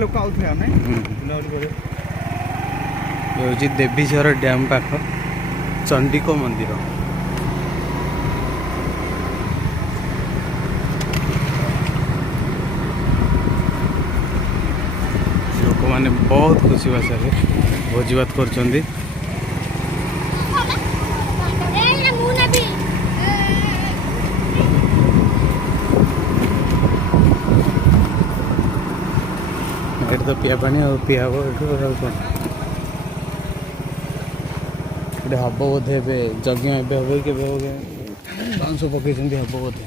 लोक आउथे आमे बुलाबुली ये देवीझर डैम पाख चंडिको मंदिर। लोक मैंने बहुत खुशी भाषा भोजी भात कर तो पिया पानी और पिया कौन हम बोधे यज्ञ एवं के बांश पकई हम बोधे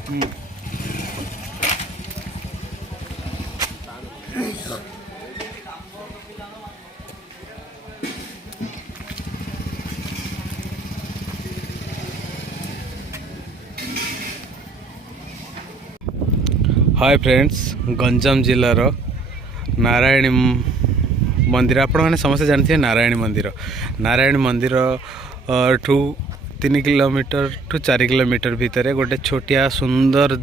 हाय फ्रेंड्स, गंजाम जिलार नारायणी मंदिर आपण मैंने समस्त जानते हैं। नारायणी मंदिर ठू 3 किलोमीटर ठू 4 किलोमीटर भितर गोटे छोटिया सुंदर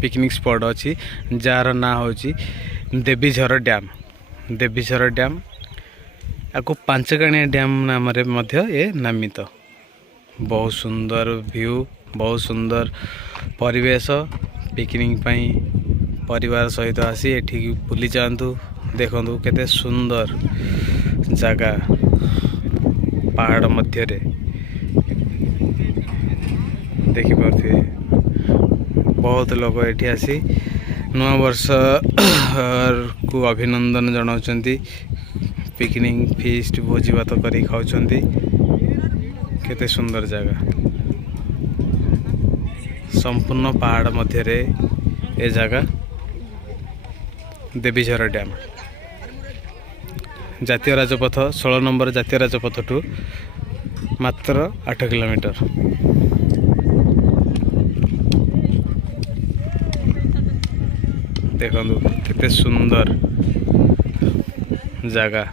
पिकनिक स्पॉट अच्छी जार ना हूँ देवीझर डैम आपको पांचकाणिया डैम नाम ये नामित। बहुत सुंदर व्यू, बहुत सुंदर परिवेश। पिकनिक परिवार सहित आसी एठी बुली जातु, देखु केते सुंदर जगह पहाड़ मध्य देखिपे। बहुत लोग एठी आसी नवा वर्ष को अभिनंदन जनाउछंती, पिकनिक फीस्ट भोजी भात करी खाउछंती। केते सुंदर जगह संपूर्ण पहाड़ मध्य ए जगह देवीझर डैम। जातीय राजपथ 16 नंबर जातीय राजपथ टू मात्र 8 किलोमीटर। देखो केते सुंदर जगह।